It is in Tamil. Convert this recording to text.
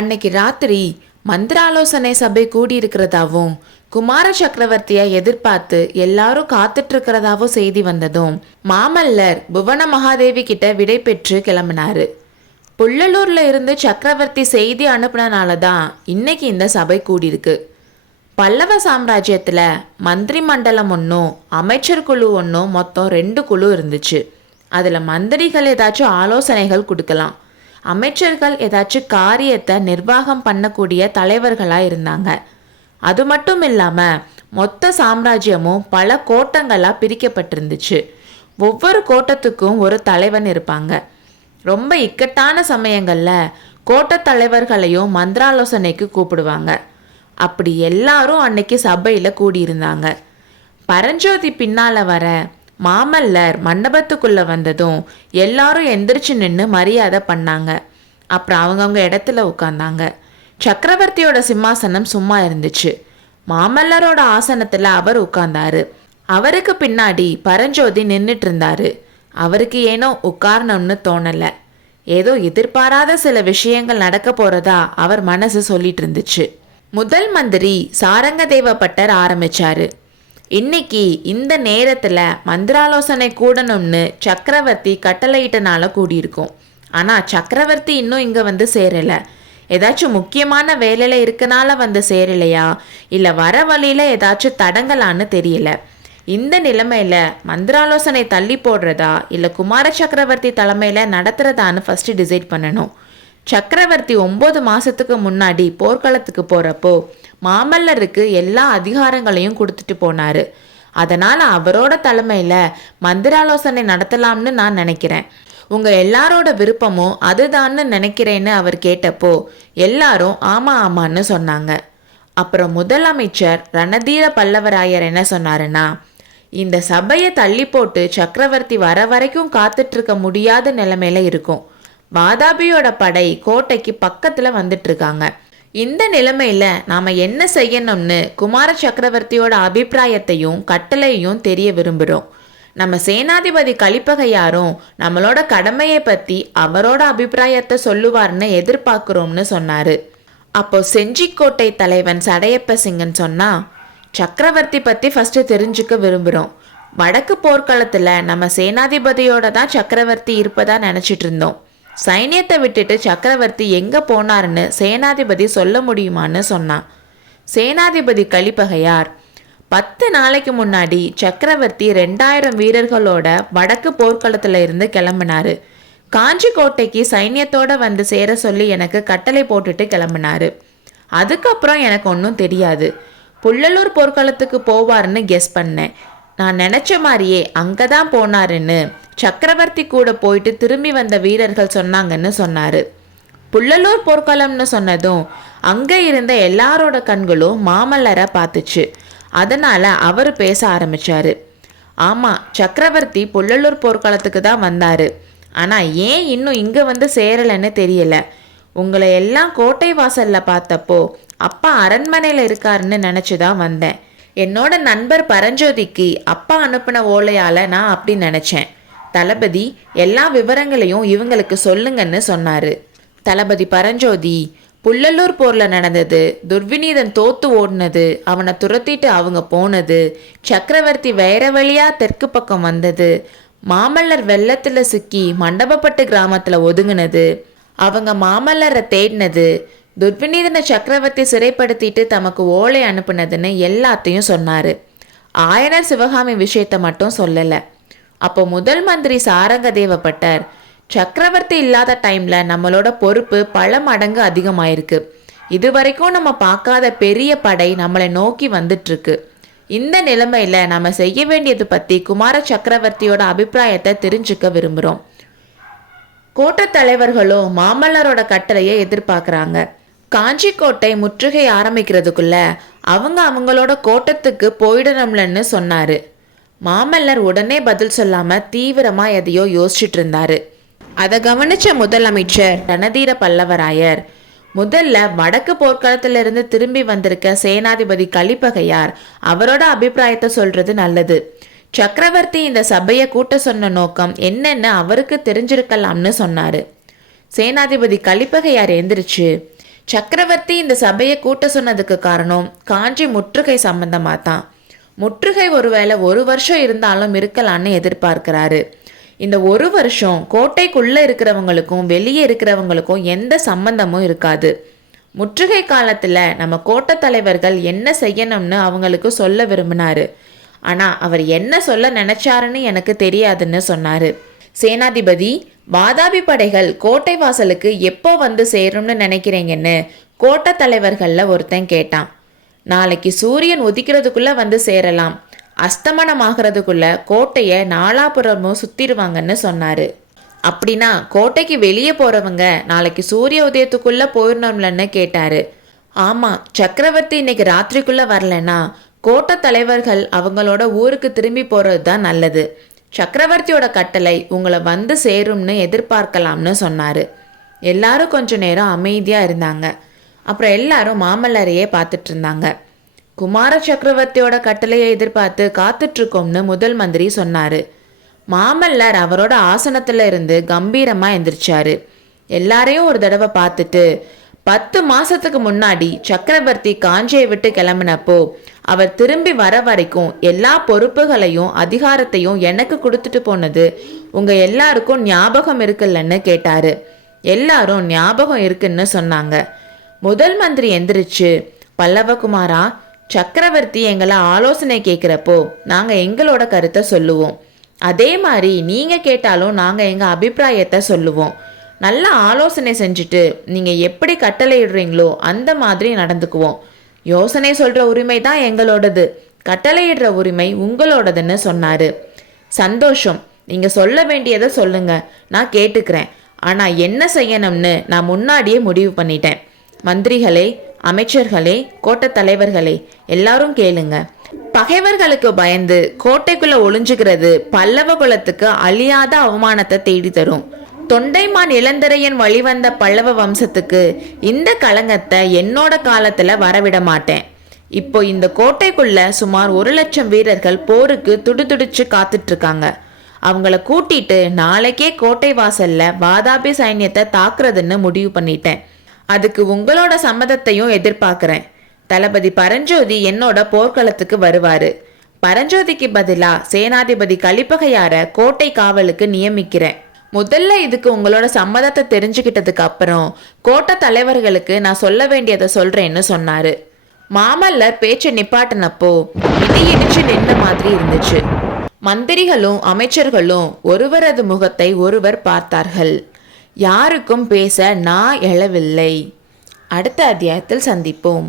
அன்னைக்கு ராத்திரி மந்திராலோசனை சபை கூடியிருக்கிறதாவும் குமார சக்கரவர்த்தியை எதிர்பார்த்து எல்லாரும் காத்துட்டு இருக்கிறதாவும் செய்தி வந்ததும் மாமல்லர் புவன மகாதேவி கிட்ட விடை பெற்று கிளம்பினாரு. புள்ளலூர்ல இருந்து சக்கரவர்த்தி செய்தி அனுப்புனனால தான் இன்னைக்கு இந்த சபை கூடியிருக்கு. பல்லவ சாம்ராஜ்யத்துல மந்திரி மண்டலம் ஒன்றும் அமைச்சர் குழு ஒன்றும் மொத்தம் 2 குழு இருந்துச்சு. அதுல மந்திரிகள் ஏதாச்சும் ஆலோசனைகள் கொடுக்கலாம், அமைச்சர்கள் ஏதாச்சும் காரியத்தை நிர்வாகம் பண்ணக்கூடிய தலைவர்களாக இருந்தாங்க. அது மட்டும் இல்லாமல் மொத்த சாம்ராஜ்யமும் பல கோட்டங்களாக பிரிக்கப்பட்டிருந்துச்சு. ஒவ்வொரு கோட்டத்துக்கும் ஒரு தலைவன் இருப்பாங்க. ரொம்ப இக்கட்டான சமயங்களில் கோட்ட தலைவர்களையும் மந்திராலோசனைக்கு கூப்பிடுவாங்க. அப்படி எல்லாரும் அன்னைக்கு சபையில் கூடியிருந்தாங்க. பரஞ்சோதி பின்னால் வர மாமல்லர் மண்டபத்துக்குள்ளே வந்ததும் எல்லாரும் எந்திரிச்சு நின்று மரியாதை பண்ணாங்க. அப்புறம் அவங்கவுங்க இடத்துல உட்காந்தாங்க. சக்கரவர்த்தியோட சிம்மாசனம் சும்மா இருந்துச்சு. மாமல்லரோட ஆசனத்தில் அவர் உட்கார்ந்தாரு. அவருக்கு பின்னாடி பரஞ்சோதி நின்றுட்டு இருந்தாரு. அவருக்கு ஏனோ உட்காரணும்னு தோணலை. ஏதோ எதிர்பாராத சில விஷயங்கள் நடக்க போறதா அவர் மனசு சொல்லிட்டு இருந்துச்சு. முதல் மந்திரி சாரங்கதேவ பட்டர் ஆரம்பிச்சாரு. இன்னைக்கு இந்த நேரத்தில் மந்திராலோசனை கூடணும்னு சக்கரவர்த்தி கட்டளையிட்டனால கூடியிருக்கும். ஆனால் சக்கரவர்த்தி இன்னும் இங்கே வந்து சேரலை. ஏதாச்சும் முக்கியமான வேலையில் இருக்கனால வந்து சேரலையா, இல்லை வர வழியில் ஏதாச்சும் தடங்கலான்னு தெரியல. இந்த நிலைமையில் மந்திராலோசனை தள்ளி போடுறதா இல்லை குமார சக்கரவர்த்தி தலைமையில் நடத்துறதான்னு ஃபஸ்ட்டு டிசைட் பண்ணணும். சக்கரவர்த்தி 9 மாதத்துக்கு முன்னாடி போர்க்களத்துக்கு போகிறப்போ மாமல்லருக்கு எல்லா அதிகாரங்களையும் கொடுத்துட்டு போனார். அதனால் அவரோட தலைமையில் மந்திராலோசனை நடத்தலாம்னு நான் நினைக்கிறேன். உங்கள் எல்லாரோட விருப்பமும் அதுதான்னு நினைக்கிறேன்னு அவர் கேட்டப்போ எல்லாரும் ஆமான்னு சொன்னாங்க. அப்புறம் முதலமைச்சர் ரணதீர பல்லவராயர் என்ன சொன்னாருன்னா, இந்த சபையை தள்ளி போட்டு சக்கரவர்த்தி வர வரைக்கும் காத்துட்ருக்க முடியாத நிலைமையில இருக்கும். வாதாபியோட படை கோட்டைக்கு பக்கத்தில் வந்துட்டு இருக்காங்க. இந்த நிலைமையில நாம என்ன செய்யணும்னு குமார சக்கரவர்த்தியோட அபிப்பிராயத்தையும் கட்டளையும் தெரிய விரும்புகிறோம். நம்ம சேனாதிபதி கலிப்பகையாரும் நம்மளோட கடமையை பற்றி அவரோட அபிப்பிராயத்தை சொல்லுவார்னு எதிர்பார்க்குறோம்னு சொன்னார். அப்போ செஞ்சிக்கோட்டை தலைவன் சடையப்ப சிங்கன் சொன்னா, சக்கரவர்த்தி பற்றி ஃபஸ்ட்டு தெரிஞ்சுக்க விரும்புகிறோம். வடக்கு போர்க்களத்தில் நம்ம சேனாதிபதியோட தான் சக்கரவர்த்தி இருப்பதா நினச்சிட்டு இருந்தோம். சைன்யத்தை விட்டுட்டு சக்கரவர்த்தி எங்கே போனார்னு சேனாதிபதி சொல்ல முடியுமான்னு சொன்னான். சேனாதிபதி கலிப்பகையார், 10 நாளைக்கு முன்னாடி சக்கரவர்த்தி 2000 வீரர்களோட வடக்கு போர்க்களத்தில் இருந்து கிளம்பினாரு. காஞ்சி கோட்டைக்கு சைன்யத்தோட வந்து சேர சொல்லி எனக்கு கட்டளை போட்டுட்டு கிளம்பினாரு. அதுக்கப்புறம் எனக்கு ஒன்றும் தெரியாது. புள்ளலூர் போர்க்களத்துக்கு போவார்னு கெஸ் பண்ணேன். நான் நினச்ச மாதிரியே அங்கே தான் போனாருன்னு சக்கரவர்த்தி கூட போயிட்டு திரும்பி வந்த வீரர்கள் சொன்னாங்கன்னு சொன்னார். புள்ளலூர் போர்க்களம்னு சொன்னதும் அங்கே இருந்த எல்லாரோட கண்களும் மாமல்லரை பார்த்துச்சு. அதனால் அவர் பேச ஆரம்பித்தார். ஆமாம், சக்கரவர்த்தி புள்ளலூர் போர்க்களத்துக்கு தான் வந்தார். ஆனால் ஏன் இன்னும் இங்கே வந்து சேரலைன்னு தெரியல. உங்களை எல்லாம் கோட்டை வாசலில் பார்த்தப்போ அப்பா அரண்மனையில் இருக்காருன்னு நினச்சி தான் வந்தேன். என்னோட நண்பர் பரஞ்சோதிக்கு அப்பா அனுப்பின ஓலையால் நான் அப்படி நினச்சேன். தளபதி எல்லா விவரங்களையும் இவங்களுக்கு சொல்லுங்கன்னு சொன்னார். தளபதி பரஞ்சோதி, புள்ளலூர் போரில் நடந்தது, துர்விநீதன் தோத்து ஓடினது, அவனை துரத்திட்டு அவங்க போனது, சக்கரவர்த்தி வேற வழியாக தெற்கு பக்கம் வந்தது, மாமல்லர் வெள்ளத்தில் சிக்கி மண்டபப்பட்டு கிராமத்தில் ஒதுங்கினது, அவங்க மாமல்லரை தேடினது, துர்விநீதனை சக்கரவர்த்தி சிறைப்படுத்திட்டு தமக்கு ஓலை அனுப்புனதுன்னு எல்லாத்தையும் சொன்னார். ஆயனர் சிவகாமி விஷயத்தை மட்டும் சொல்லலை. அப்போ முதல் மந்திரி சாரங்கதேவ பட்டர், சக்கரவர்த்தி இல்லாத டைமில் நம்மளோட பொறுப்பு பல மடங்கு அதிகமாயிருக்கு. இது வரைக்கும் நம்ம பார்க்காத பெரிய படை நம்மளை நோக்கி வந்துட்டுருக்கு. இந்த நிலைமையில் நம்ம செய்ய வேண்டியது பற்றி குமார சக்கரவர்த்தியோட அபிப்பிராயத்தை தெரிஞ்சுக்க விரும்புகிறோம். கோட்டை தலைவர்களும் மாமல்லரோட கட்டளையை எதிர்பார்க்குறாங்க. காஞ்சி கோட்டை முற்றுகை ஆரம்பிக்கிறதுக்குள்ள அவங்களோட கோட்டத்துக்கு போயிடணும்லன்னு சொன்னார். மாமல்லர் உடனே பதில் சொல்லாமல் தீவிரமாக எதையோ யோசிச்சுட்டு இருந்தாரு. அதை கவனித்த முதலமைச்சர் ரணதீர பல்லவராயர், முதல்ல வடக்கு போர்க்களத்திலிருந்து திரும்பி வந்திருக்க சேனாதிபதி கலிப்பகையார் அவரோட அபிப்பிராயத்தை சொல்றது நல்லது. சக்கரவர்த்தி இந்த சபையை கூட்ட சொன்ன நோக்கம் என்னன்னு அவருக்கு தெரிஞ்சிருக்கலாம்னு சொன்னாரு. சேனாதிபதி கலிப்பகையார் எந்திரிச்சு, சக்கரவர்த்தி இந்த சபையை கூட்ட சொன்னதுக்கு காரணம் காஞ்சி முற்றுகை சம்பந்தமாக தான். முற்றுகை ஒருவேளை 1 வருஷம் இருந்தாலும் இருக்கலான்னு எதிர்பார்க்கிறாரு. இந்த 1 வருஷம் கோட்டைக்குள்ளே இருக்கிறவங்களுக்கும் வெளியே இருக்கிறவங்களுக்கும் எந்த சம்பந்தமும் இருக்காது. முற்றுகை காலத்தில் நம்ம கோட்டை தலைவர்கள் என்ன செய்யணும்னு அவங்களுக்கு சொல்ல விரும்பினாரு. ஆனால் அவர் என்ன சொல்ல நினைச்சாருன்னு எனக்கு தெரியாதுன்னு சொன்னார். சேனாதிபதி, வாதாபி படைகள் கோட்டை வாசலுக்கு எப்போ வந்து சேரும்னு நினைக்கிறீங்கன்னு கோட்டை தலைவர்களில் ஒருத்தன் கேட்டான். நாளைக்கு சூரியன் உதிக்கிறதுக்குள்ளே வந்து சேரலாம், அஸ்தமனமாகிறதுக்குள்ள கோட்டையை நாலாபுரமும் சுற்றிடுவாங்கன்னு சொன்னார். அப்படின்னா கோட்டைக்கு வெளியே போகிறவங்க நாளைக்கு சூரிய உதயத்துக்குள்ளே போயிடணும்லன்னு கேட்டார். ஆமாம், சக்கரவர்த்தி இன்னைக்கு ராத்திரிக்குள்ளே வரலன்னா கோட்டை தலைவர்கள் அவங்களோட ஊருக்கு திரும்பி போகிறது தான் நல்லது. சக்கரவர்த்தியோட கட்டளை உங்களை வந்து சேரும்னு எதிர்பார்க்கலாம்னு சொன்னார். எல்லாரும் கொஞ்ச நேரம் அமைதியாக இருந்தாங்க. அப்புறம் எல்லாரும் மாமல்லரையே பார்த்துட்டு இருந்தாங்க. குமார சக்கரவர்த்தியோட கட்டளையை எதிர்பார்த்து காத்துட்ருக்கோம்னு முதல் மந்திரி சொன்னார். மாமல்லர் அவரோட ஆசனத்தில் இருந்து கம்பீரமாக எந்திரிச்சாரு. எல்லாரையும் ஒரு தடவை பார்த்துட்டு, 10 மாசத்துக்கு முன்னாடி சக்கரவர்த்தி காஞ்சியை விட்டு கிளம்பினப்போ அவர் திரும்பி வர வரைக்கும் எல்லா பொறுப்புகளையும் அதிகாரத்தையும் எனக்கு கொடுத்துட்டு போனது உங்க எல்லாருக்கும் ஞாபகம் இருக்குல்லன்னு கேட்டாரு. எல்லாரும் ஞாபகம் இருக்குன்னு சொன்னாங்க. முதல் மந்திரி எந்திரிச்சு, பல்லவகுமாரா, சக்கரவர்த்தி எங்களை ஆலோசனை கேட்குறப்போ நாங்கள் எங்களோட கருத்தை சொல்லுவோம். அதே மாதிரி நீங்கள் கேட்டாலும் நாங்கள் எங்கள் அபிப்பிராயத்தை சொல்லுவோம். நல்ல ஆலோசனை செஞ்சுட்டு நீங்கள் எப்படி கட்டளையிடுறீங்களோ அந்த மாதிரி நடந்துக்குவோம். யோசனை சொல்கிற உரிமை தான் எங்களோடது, கட்டளையிடுற உரிமை உங்களோடதுன்னு சொன்னார். சந்தோஷம், நீங்கள் சொல்ல வேண்டியதை சொல்லுங்க, நான் கேட்டுக்கிறேன். ஆனால் என்ன செய்யணும்னு நான் முன்னாடியே முடிவு பண்ணிட்டேன். மந்திரிகளே, அமைச்சர்களே, கோட்டை தலைவர்களே, எல்லாரும் கேளுங்க. பகைவர்களுக்கு பயந்து கோட்டைக்குள்ள ஒளிஞ்சுக்கிறது பல்லவ குலத்துக்கு அழியாத அவமானத்தை தேடி தரும். தொண்டைமான் இளந்திரையன் வழிவந்த பல்லவ வம்சத்துக்கு இந்த களங்கத்தை என்னோட காலத்துல வரவிட மாட்டேன். இப்போ இந்த கோட்டைக்குள்ள சுமார் 1,00,000 வீரர்கள் போருக்கு துடிதுடிச்சு காத்துட்டு இருக்காங்க. அவங்கள கூட்டிட்டு நாளைக்கே கோட்டை வாசல்ல வாதாபி சைன்யத்தை தாக்குறதுன்னு முடிவு பண்ணிட்டேன். அதுக்கு உங்களோட சம்மதத்தையும் எதிர்பார்க்குறேன். தளபதி பரஞ்சோதி என்னோட போர்க்களத்துக்கு வருவாரு. பரஞ்சோதிக்கு பதிலா சேனாதிபதி கலிப்பகையார கோட்டை காவலுக்கு நியமிக்கிறேன். முதல்ல இதுக்கு உங்களோட சம்மதத்தை தெரிஞ்சுக்கிட்டதுக்கு அப்புறம் கோட்டை தலைவர்களுக்கு நான் சொல்ல வேண்டியதை சொல்றேன்னு சொன்னாரு. மாமல்லர் பேச்சை நிப்பாட்டினப்போ இடி இடிச்சு நின்ற மாதிரி இருந்துச்சு. மந்திரிகளும் அமைச்சர்களும் ஒருவரது முகத்தை ஒருவர் பார்த்தார்கள். யாருக்கும் பேச நான் எழவில்லை. அடுத்த அத்தியாயத்தில் சந்திப்போம்.